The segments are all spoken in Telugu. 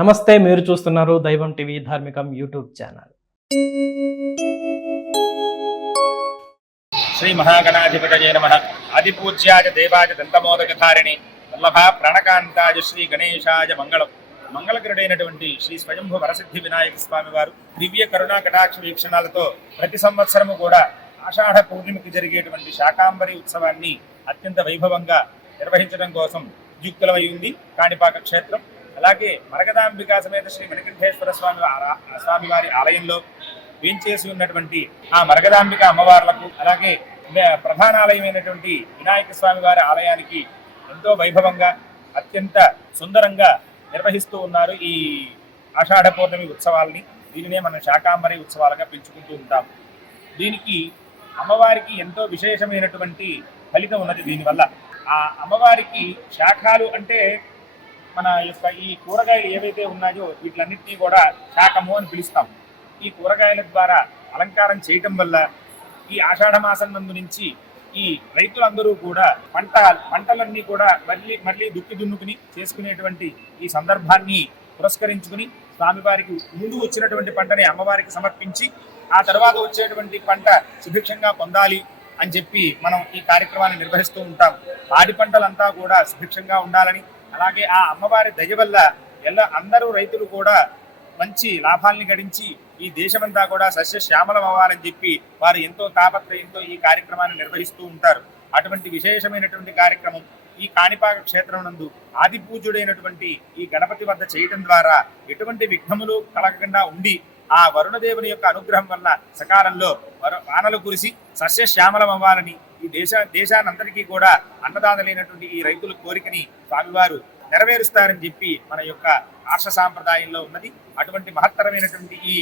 నమస్తే, మీరు చూస్తున్నారు దైవం టీవీ ధార్మికం యూట్యూబ్ ఛానల్. శ్రీ మహాగణాధిపతయే నమః. ఆదిపూజ్యాయ దేవాయ దంతమోదకధారిణి వల్లభ ప్రణకాంతాయ శ్రీ గణేశాయ మంగళం. మంగళకరుడైనటువంటి శ్రీ స్వయంభు వరసిద్ధి వినాయక స్వామి వారు దివ్య కరుణా కటాక్ష వీక్షణాలతో ప్రతి సంవత్సరము కూడా ఆషాఢ పూర్ణిమకి జరిగేటువంటి శాకాంబరి ఉత్సవాన్ని అత్యంత వైభవంగా నిర్వహించడం కోసం యుక్తులమై ఉంది కాణిపాక క్షేత్రం. అలాగే మరగదాంబికా సమేత శ్రీ మణికంఠేశ్వర స్వామి వారి ఆలయంలో వేంచేసి ఉన్నటువంటి ఆ మరగదాంబిక అమ్మవార్లకు, అలాగే ప్రధాన ఆలయమైనటువంటి వినాయక స్వామి వారి ఆలయానికి ఎంతో వైభవంగా అత్యంత సుందరంగా నిర్వహిస్తూ ఉన్నారు ఈ ఆషాఢ పౌర్ణమి ఉత్సవాలని. దీనినే మనం శాకాంబరి ఉత్సవాలుగా పెంచుకుంటూ ఉంటాం. దీనికి అమ్మవారికి ఎంతో విశేషమైనటువంటి ఫలితం ఉన్నది. దీనివల్ల ఆ అమ్మవారికి శాఖాలు అంటే మన యొక్క ఈ కూరగాయలు ఏవైతే ఉన్నాయో వీటిలన్నింటినీ కూడా శాకము అని పిలుస్తాం. ఈ కూరగాయల ద్వారా అలంకారం చేయటం వల్ల ఈ ఆషాఢ మాసం నందు నుంచి ఈ రైతులందరూ కూడా పంటలన్నీ కూడా మళ్ళీ దున్నుకుని చేసుకునేటువంటి ఈ సందర్భాన్ని పురస్కరించుకుని స్వామివారికి ముందు వచ్చినటువంటి పంటని అమ్మవారికి సమర్పించి ఆ తర్వాత వచ్చేటువంటి పంట సుభిక్షంగా పొందాలి అని చెప్పి మనం ఈ కార్యక్రమాన్ని నిర్వహిస్తూ ఉంటాం. పాడి పంటలంతా కూడా సుభిక్షంగా ఉండాలని, అలాగే ఆ అమ్మవారి దయ వల్ల అందరూ రైతులు కూడా మంచి లాభాలని గడించి ఈ దేశమంతా కూడా సస్యశ్యామలం అవ్వాలని చెప్పి వారు ఎంతో తాపత్రయంతో ఈ కార్యక్రమాన్ని నిర్వహిస్తూ ఉంటారు. అటువంటి విశేషమైనటువంటి కార్యక్రమం ఈ కాణిపాక క్షేత్రం నందు ఆది పూజ్యుడైనటువంటి ఈ గణపతి వద్ద చేయటం ద్వారా ఎటువంటి విఘ్నములు కలగకుండా ఉండి ఆ వరుణదేవుని యొక్క అనుగ్రహం వల్ల సకాలంలో వానలు కురిసి సస్యశ్యామలం అవ్వాలని ఈ దేశానంతరికీ కూడా అన్నదాతలైనటువంటి ఈ రైతుల కోరికని స్వామివారు నెరవేరుస్తారని చెప్పి మన యొక్క ఆర్ష సాంప్రదాయంలో ఉన్నది. అటువంటి మహత్తరమైనటువంటి ఈ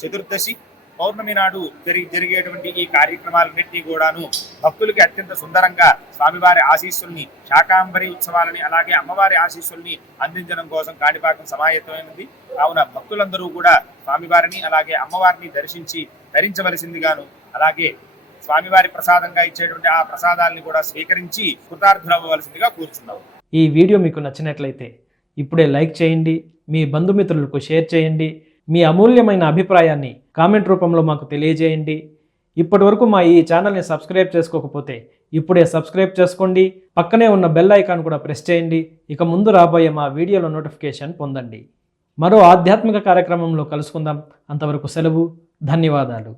చతుర్దశి పౌర్ణమి నాడు జరిగేటువంటి ఈ కార్యక్రమాలన్నింటినీ కూడాను భక్తులకి అత్యంత సుందరంగా స్వామివారి ఆశీస్సుల్ని, శాకాంబరి ఉత్సవాలని, అలాగే అమ్మవారి ఆశీస్సుల్ని అందించడం కోసం కాణిపాకం సమాయత్తమైనది. కావున భక్తులందరూ కూడా స్వామివారిని అలాగే అమ్మవారిని దర్శించి ధరించవలసిందిగాను, అలాగే స్వామివారి ప్రసాదంగా ఇచ్చేటువంటి ఆ ప్రసాదాలని కూడా స్వీకరించి కృతార్థులవ్వవలసిందిగా కూర్చున్నాం. ఈ వీడియో మీకు నచ్చినట్లయితే ఇప్పుడే లైక్ చేయండి, మీ బంధుమిత్రులకు షేర్ చేయండి, మీ అమూల్యమైన అభిప్రాయాన్ని కామెంట్ రూపంలో మాకు తెలియజేయండి. ఇప్పటి వరకు మా ఈ ఛానల్ని సబ్స్క్రైబ్ చేసుకోకపోతే ఇప్పుడే సబ్స్క్రైబ్ చేసుకోండి. పక్కనే ఉన్న బెల్ ఐకాన్ కూడా ప్రెస్ చేయండి. ఇక ముందు రాబోయే మా వీడియోల నోటిఫికేషన్ పొందండి. మరో ఆధ్యాత్మిక కార్యక్రమంలో కలుసుకుందాం. అంతవరకు సెలవు. ధన్యవాదాలు.